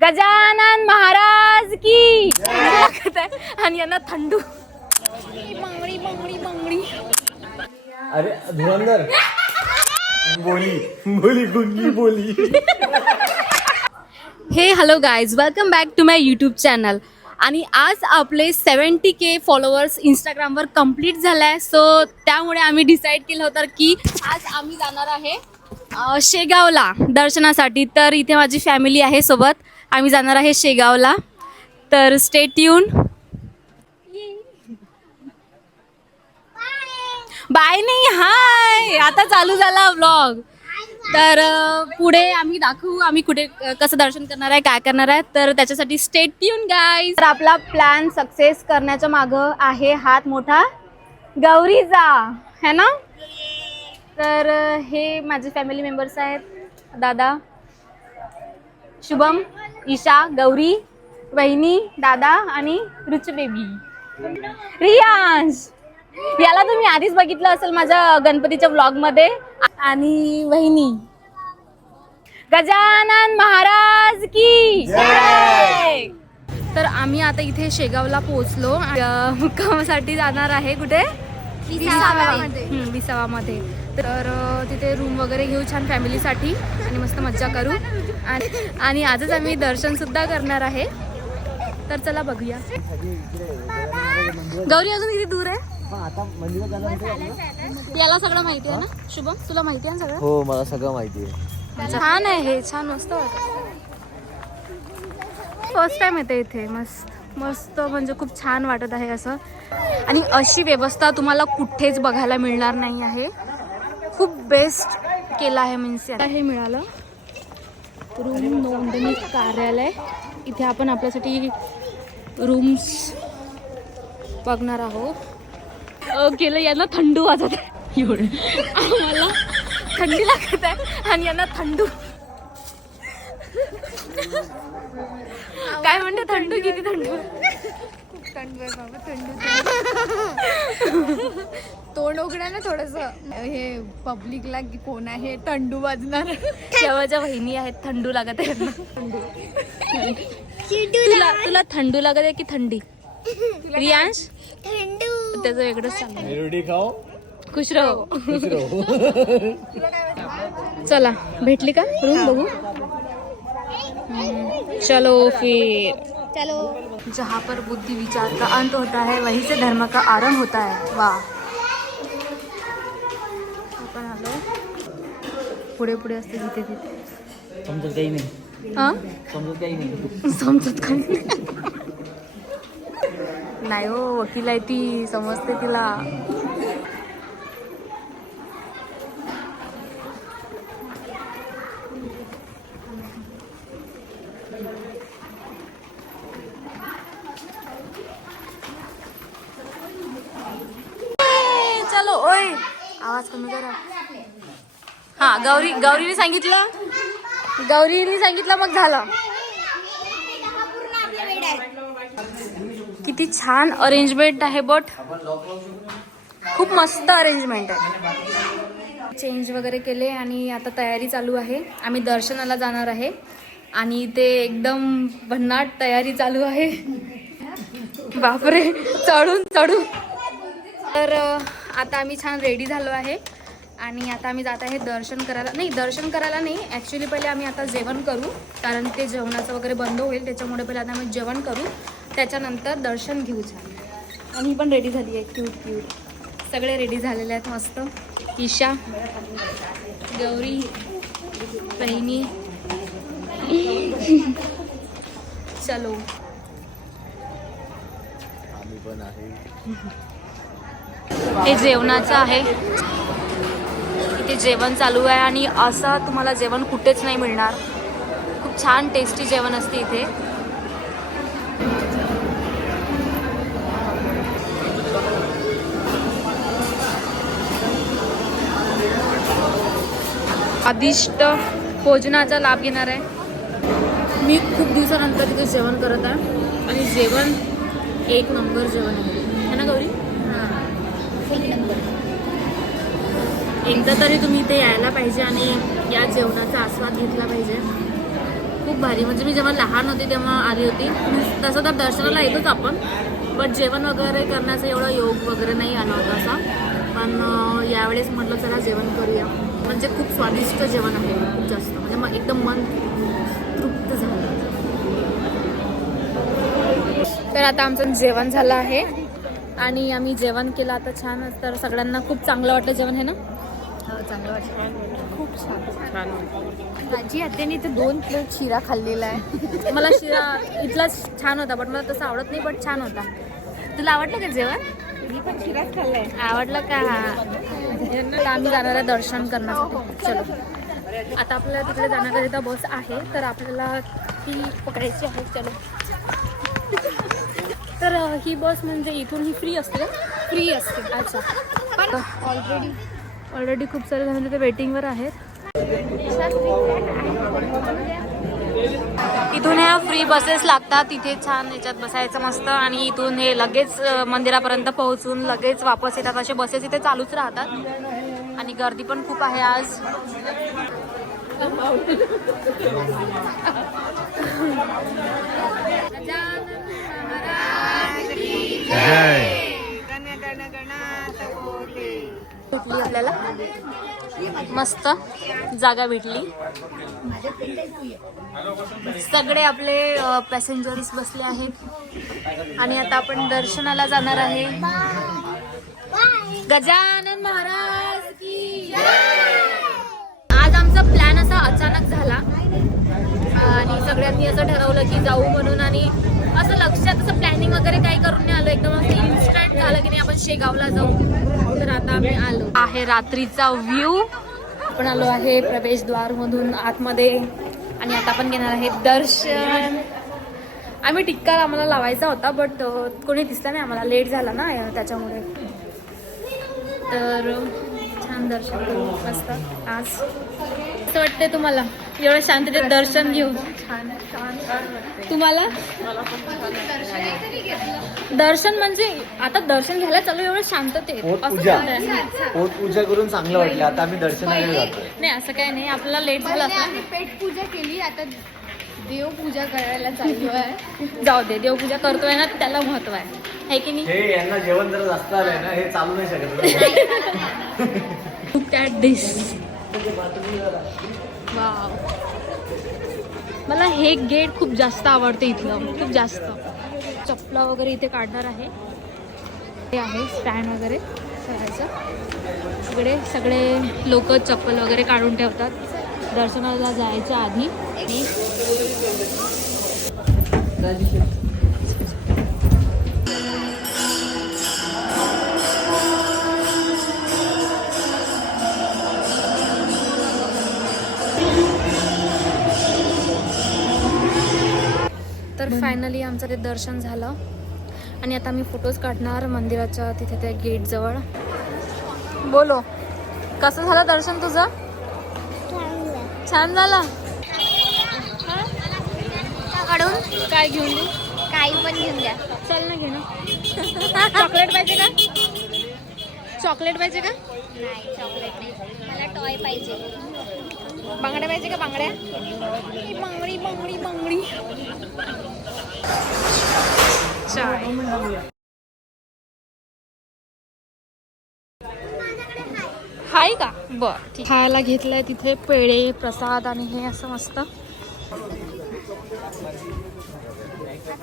गजानन महाराज की आणि यांना थंडू बांगडी बांगडी बांगडी. अरे धुरंधर बोली बोली गुंगी बोली. Hey hello guys, welcome back to my YouTube channel. आणि आज आपले 70K फॉलोअर्स इंस्टाग्रामवर कंप्लीट झालं आहे. सो त्यामुळे आम्ही डिसाईड केलं होतं की आज आम्ही जाणार आहे शेगावला दर्शनासाठी. तर इथे माझी फॅमिली आहे सोबत. आम्ही जाणार आहे शेगावला. तर स्टे ट्यून. बाय नाही, हाय. आता चालू झाला व्लॉग. तर पुढे आम्ही दाखवू आम्ही कुठे कसं दर्शन करणार आहे, काय करणार आहे. तर त्याच्यासाठी स्टे ट्यून गाईज. तर आपला प्लॅन सक्सेस करण्याच्या मागं आहे हात मोठा गौरीचा, है ना. तर हे माझे फॅमिली मेंबर्स आहेत. दादा, शुभम, ईशा, गौरी, वहिनी, दादा आणि रुच बेबी, रियांश. याला तुम्ही आधीच बघितलं असेल माझ्या गणपतीच्या व्लॉगमध्ये. आणि वहिनी. गजानन महाराज की जय. तर आम्ही आता इथे शेगावला पोहोचलो. मुक्कामासाठी जाणार आहे कुठे, विसावामध्ये. तर तिथे रूम वगैरे घेऊ छान फॅमिलीसाठी आणि मस्त मज्जा करू. आणि आजच आम्ही दर्शन सुद्धा करणार आहे. तर चला बघूया. गौरी अजून किती दूर आहे. याला सगळं माहिती आहे ना शुभम, तुला माहिती आहे ना सगळं. हो, मला सगळं माहिती आहे. छान आहे हे, छान मस्त वाटतं. फर्स्ट टाइम येते इथे. मस्त मस्त म्हणजे खूप छान वाटत आहे असं. आणि अशी व्यवस्था तुम्हाला कुठेच बघायला मिळणार नाही आहे. खूप बेस्ट केलं आहे. मीन्स हे मिळालं रूम नोंदणी कार्यालय. इथे आपण आपल्यासाठी रूम्स बघणार आहोत. केलं यांना थंडू वाजत आहे एवढं. आम्हाला थंडी लागत आहे आणि यांना थंडू. काय म्हणते थंडू, किती थंडू. थंड आहे बाबा, थंड. तोंड उघडा ना थोडस. हे पब्लिकला की कोण आहे थंडू वाजणार. शेवटच्या बहिणी आहेत. थंडू लागत आहे यांना. तुला थंडू लागत आहे की थंडी. रियांश त्याचं वेगळंच चाललं. मेलोडी खाओ, खुश रहो. चला भेटली का रूम बघू. चलो फिर चलो. जहाँ पर बुद्धि विचार का अंत होता है वहीं से धर्म का आरंभ होता है. वाह. आपण आलो पुढे पुढे असते तिथे तिथे. समजत काही नाही. हां, समजत काही नाही. समजत काही नाही हो. वकील आहे ती, समजते तिला. चलो ओय, आवाज कमी करा. हा, गौरीने सांगितलं मग झालं. किती छान अरेंजमेंट आहे. बट खूप मस्त अरेंजमेंट आहे. चेंज वगैरे केले आणि आता तयारी चालू आहे. आम्ही दर्शनाला जाणार आहे आणि ते एकदम भन्नाट तयारी चालू आहे. बापरे, चढून. तर आता आम्ही छान रेडी झालो आहे आणि आता आम्ही जात आहे दर्शन करायला नाही ॲक्च्युली पहिले आम्ही आता जेवण करू. कारण ते जेवणाचं वगैरे बंद होईल, त्याच्यामुळे पहिले आता आम्ही जेवण करू, त्याच्यानंतर दर्शन घेऊ छान. आणि पण रेडी झाली आहे. क्यूट सगळे रेडी झालेले आहेत मस्त. ईशा, गौरी, बहिणी. चलो. आम्ही पण आहे. हे जेवणाचं आहे. इथे जेवण चालू आहे आणि असं तुम्हाला जेवण कुठेच नाही मिळणार. खूप छान टेस्टी जेवण असते इथे. स्वादिष्ट भोजनाचा लाभ घेणार आहे. मी खूप दिवसानंतर तिथे जेवण करत आहे आणि जेवण एक नंबर जेवण आहे ना गौरी. एकदा तरी तुम्ही इथे यायला पाहिजे आणि या जेवणाचा आस्वाद घेतला पाहिजे. खूप भारी. म्हणजे मी जेव्हा लहान होते तेव्हा आली होती. तसं तर दर्शनाला येतोच आपण, बट जेवण वगैरे करण्याचा एवढा योग वगैरे नाही आला होता असा. पण यावेळेस म्हटलं चला जेवण करूया. म्हणजे खूप स्वादिष्ट जेवण आहे, खूप जास्त. म्हणजे मग एकदम मन तृप्त झालं. तर आता आमचं जेवण झालं आहे आणि आम्ही जेवण केलं आता छान. तर सगळ्यांना खूप चांगलं वाटलं जेवण आहे ना? चांगलं वाटतं, खूप छान. छान. माझी आत्याने तर 2 प्लेट शिरा खाल्लेला आहे. मला शिरा इथलाच छान होता, बट मला तसं आवडत नाही, बट छान होता. तुला आवडलं का जेवण? मी पण शिराच खाल्लाय. आवडलं का? आता आम्ही जाणार आहे दर्शन करण्यासाठी. चलो आता आपल्याला तिकडे जाण्याकरिता बस आहे, तर आपल्याला ती पकडायची आहे. चलो. तर ही बस म्हणजे इथून ही फ्री असते का? फ्री असते. अच्छा. पण ऑलरेडी खूप सारे जण तिथे वेटिंगवर आहेत. इथून ह्या फ्री बसेस लागतात. तिथे छान याच्यात बसायचं मस्त, आणि इथून हे लगेच मंदिरापर्यंत पोहोचून लगेच वापस येतात. असे बसेस इथे चालूच राहतात आणि गर्दी पण खूप आहे आज. भेटली आपल्याला मस्त जागा भेटली. सगळे आपले पॅसेंजर्स बसले आहेत आणि आता आपण दर्शनाला जाणार आहे. गजानन महाराज की जय. आज आमचा प्लॅन असा अचानक झाला आणि सगळ्यांनी असं ठरवलं की जाऊ म्हणून, आणि असं लक्षात असं प्लॅनिंग वगैरे काही करून नाही आलो. एकदम असं इन्स्टंट झालं की नाही आपण शेगावला जाऊ. तर आता आम्ही आलो आहे. रात्रीचा व्ह्यू. आपण आलो आहे प्रवेशद्वार मधून आतमध्ये आणि आता आपण घेणार आहे दर्शन. आम्ही टिक्का आम्हाला लावायचा होता, बट कोणी दिसला नाही आम्हाला, लेट झाला ना त्याच्यामुळे. तर छान दर्शन करू मस्त आज. असं वाटतंय तुम्हाला एवढं शांततेत दर्शन घेऊ? छान तुम्हाला दर्शन म्हणजे आता दर्शन घ्यायला चालू, एवढं शांततेत असं झालंय. पोट पूजा करून चांगलं वाटलं. आता आम्ही दर्शनाकडे जातोय. नाही असं काही नाही, आपल्याला लेट झालं आम्ही असं. पेट पूजा केली, आता देवपूजा करायला चाललो आहे. जाऊ दे, देवपूजा करतोय ना त्याला महत्व आहे की नाही? हे यांना जेवण जरा जास्त आलंय ना, हे चालू नाही शकत. Look at this. वाव. मला हे गेट खूप जास्त आवडते इथलं, खूप जास्त. चपला वगैरे इथे काढणार आहे. हे आहे स्टँड वगैरे करायचं. इकडे सगळे लोक चप्पल वगैरे काढून ठेवतात दर्शनाला जायच्या आधी. तर फायनली आमचं ते दर्शन झालं आणि आता मी फोटोज काढणार मंदिराच्या तिथे त्या गेट जवळ. बोलो, कसं झालं दर्शन तुझं? छान झालं. काढून काय घेऊन दे? काही पण घेऊन द्या. चल ना, घे ना. चॉकलेट पाहिजे का? चॉकलेट पाहिजे का? नाही, चॉकलेट नाही, मला टॉय पाहिजे. बांगड्या पाहिजे का? बांगड्या. बांगडी बांगडी बांगडी. चाय. हाय का? बर ठीक. खायला घेतलंय तिथे पेढे, प्रसाद आणि हे असं मस्त.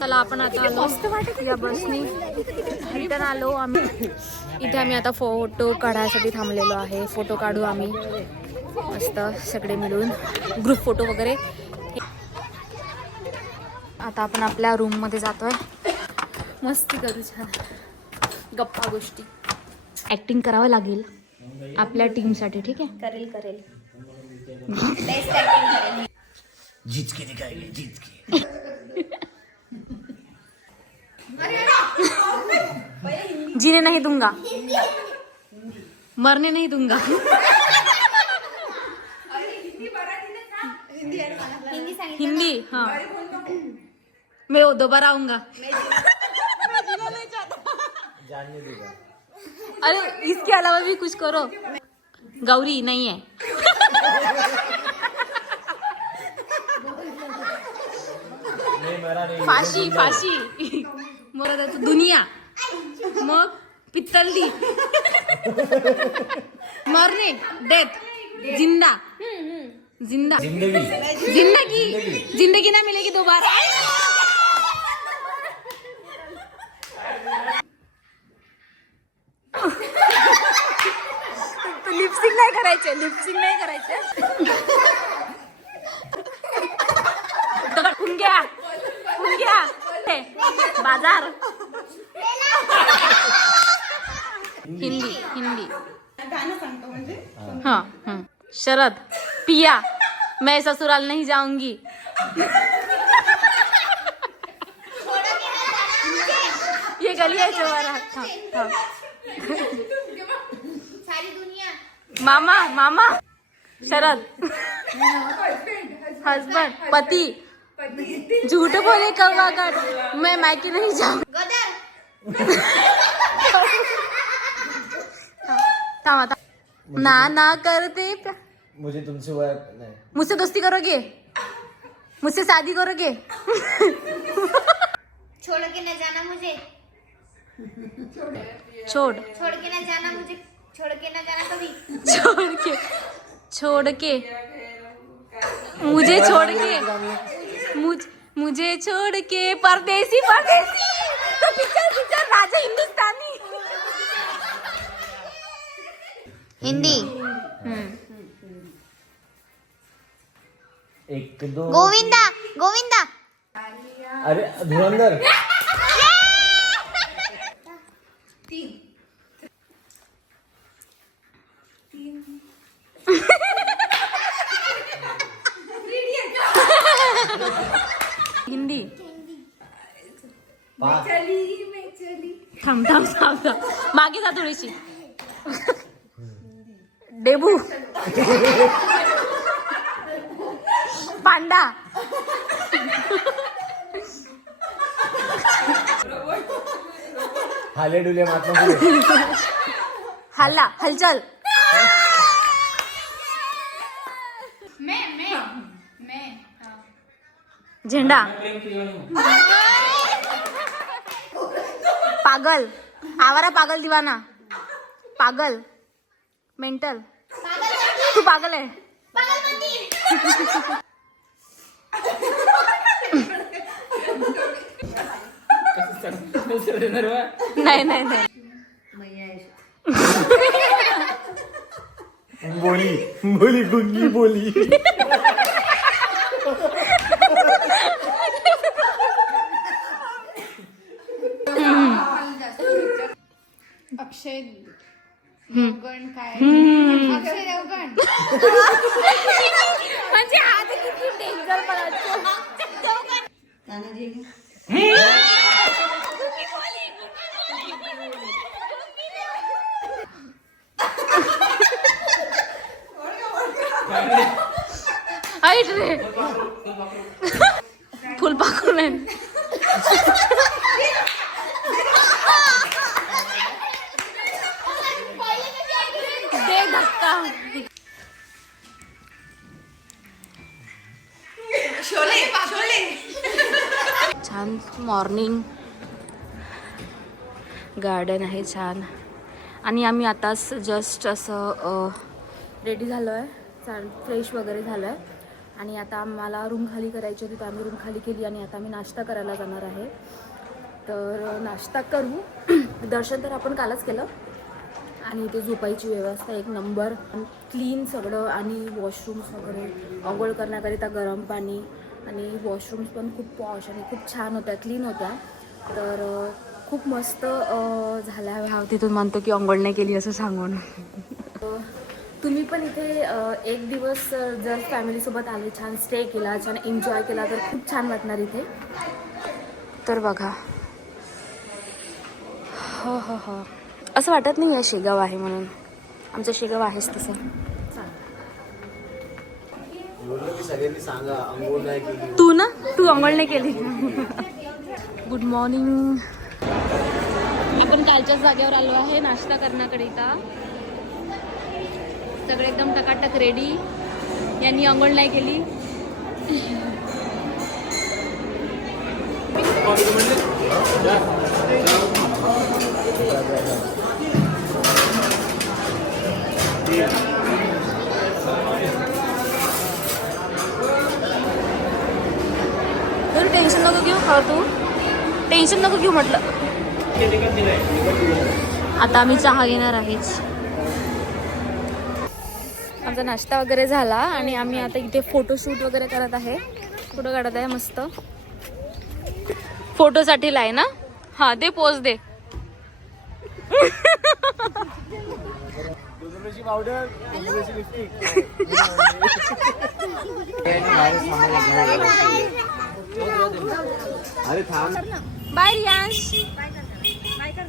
चला आपण आता आलो या बसनी, रिटर्न आलो आम्ही. इथे आम्ही आता फोटो काढायसाठी थांबलेलो आहे. फोटो काढू आम्ही मस्त सगळे मिळून, ग्रुप फोटो वगैरे. आता आपण आपल्या रूम मध्ये जातोय, मस्ती करू, छान गप्पा गोष्टी. ऍक्टिंग करावं लागेल आपल्या टीम साठी, ठीक आहे? करेल. जिचकी दिखाएंगे, जिचकी. जीने नहीं दूंगा, मरने नहीं दूंगा. हिंदी. हाँ, मैं दोबारा आऊंगा. अरे इसके अलावा भी कुछ करो. गौरी नहीं है. नहीं मरा नहीं. फाशी फाशी मग त्याचं दुनिया मग पित्तलदी मरणे डेथ जिंदा जिंदा जिंदगी. जिंदगी जिंदगी ना मिलेगी दोबारा. लिपसिंग नाही करायचे लिपसिंग नाही करायचे. कुंग्या कुंग्या बाजार. हिंदी हिंदी. हाँ शरद पिया मैं ससुराल नहीं जाऊंगी. ये गली है जवाहर. हाँ मामा मामा शरद हस्बैंड पति झूठ बोले कौवा कर मैं मायके नहीं जाऊँ. थांबा ना ना करते मुझे तुमसे हुआ नहीं. मुझसे दोस्ती करोगे मुझसे शादी करोगे. छोड़ के न जाना मुझे, छोड़ छोड़ के न जाना मुझे, छोड़ के न जाना कभी. छोड़ के मुझे छोड़ के मुझे छोड़ के परदेसी परदेसी. तो पिक्चर राजा हिंदुस्तानी. हिंदी. एक दो. गोविंदा गोविंदा. अरे धुरंधर. हिंदी. पाच. थांब थांब थांब थांब मागे जा थोडीशी. डेबू पांडा हाले डुले महात्मा फुले. हल्ला हलचल. झेंडा पागल आवारा पागल दीवाना पागल मेंटल. तू पागल आहे. नाही नाही नाही. बोली बोली गुंगी बोली. अक्षय देवगण काय अक्षय देवगण म्हणजे हात किती डेंजर पडायचं. ऐक रे फुलपाखरू आहे. दे धक्का. छान मॉर्निंग गार्डन आहे छान. आणि आम्ही आताच जस्ट असं रेडी झालो आहे छान फ्रेश वगैरे झालो आहे. आणि आता आम्हाला रूम खाली करायची होती तर आम्ही रूम खाली केली आणि आता आम्ही नाश्ता करायला जाणार आहे. तर नाश्ता करू. दर्शन तर आपण कालच केलं आणि इथे झोपायची व्यवस्था एक नंबर क्लीन सगळं आणि वॉशरूम्स वगैरे आंघोळ करण्याकरिता गरम पाणी आणि वॉशरूम्स पण खूप पॉश आणि खूप छान होत्या क्लीन होत्या. तर खूप मस्त झाल्या. हा तिथून म्हणतो की आंघोळ नाही केली असं सांगून. तुम्ही पण इथे एक दिवस जर फॅमिलीसोबत आले छान स्टे केला छान एन्जॉय केला तर खूप छान वाटणार इथे. तर बघा हो हो हो असं वाटत नाही आहे शेगाव आहे म्हणून. आमचं शेगाव आहेच तसं. सगळ्यांनी सांगा अंघोळ नाही केली. तू ना तू आंघोळ नाही केली. Good morning. आपण कालच्याच जागेवर आलो आहे नाश्ता करण्याकरिता. सगळे एकदम टकाटक रेडी. यांनी आंघोळ नाही केली. तर टेन्शन नको घेऊ खा तू, टेन्शन नको घेऊ म्हटलं. आता आम्ही चहा घेणार आहेच. आमचा नाश्ता वगैरे झाला आणि आम्ही आता इथे फोटोशूट वगैरे करत आहे. फोटो काढत आहे मस्त. फोटोसाठी लाय ना. हा दे पोज दे. पावडर अरे थांब. बाय रियांश.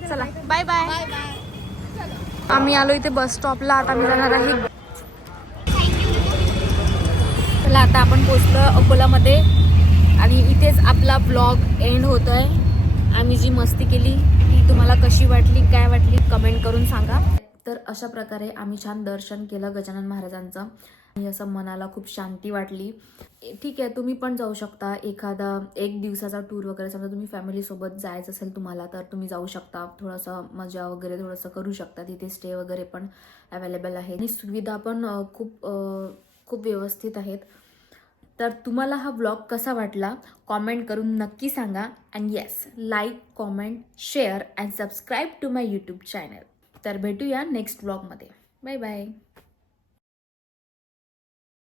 चला बाय बाय. आम्ही आलो इथे बस स्टॉपला. आता आम्ही जाणार आहे. चला आता आपण पोहोचलो अकोलामध्ये आणि इथेच आपला ब्लॉग एंड होतोय. आम्ही जी मस्ती केली ती तुम्हाला कशी वाटली, काय वाटली कमेंट करून सांगा. तर अशा प्रकारे आम्ही छान दर्शन केलं गजानन महाराजांचं आणि असं मनाला खूप शांती वाटली. ठीक आहे, तुम्ही पण जाऊ शकता. एखादा एक दिवसाचा टूर वगैरे समजा तुम्ही फॅमिलीसोबत जायचं असेल तुम्हाला तर तुम्ही जाऊ शकता. थोडंसं मजा वगैरे थोडंसं करू शकता. तिथे स्टे वगैरे पण अवेलेबल आहे आणि सुविधा पण खूप व्यवस्थित आहेत. तर तुम्हाला हा ब्लॉग कसा वाटला कॉमेंट करून नक्की सांगा. And yes, like, comment, share and subscribe to my YouTube channel. तर भेटूया नेक्स्ट ब्लॉगमध्ये. Bye bye.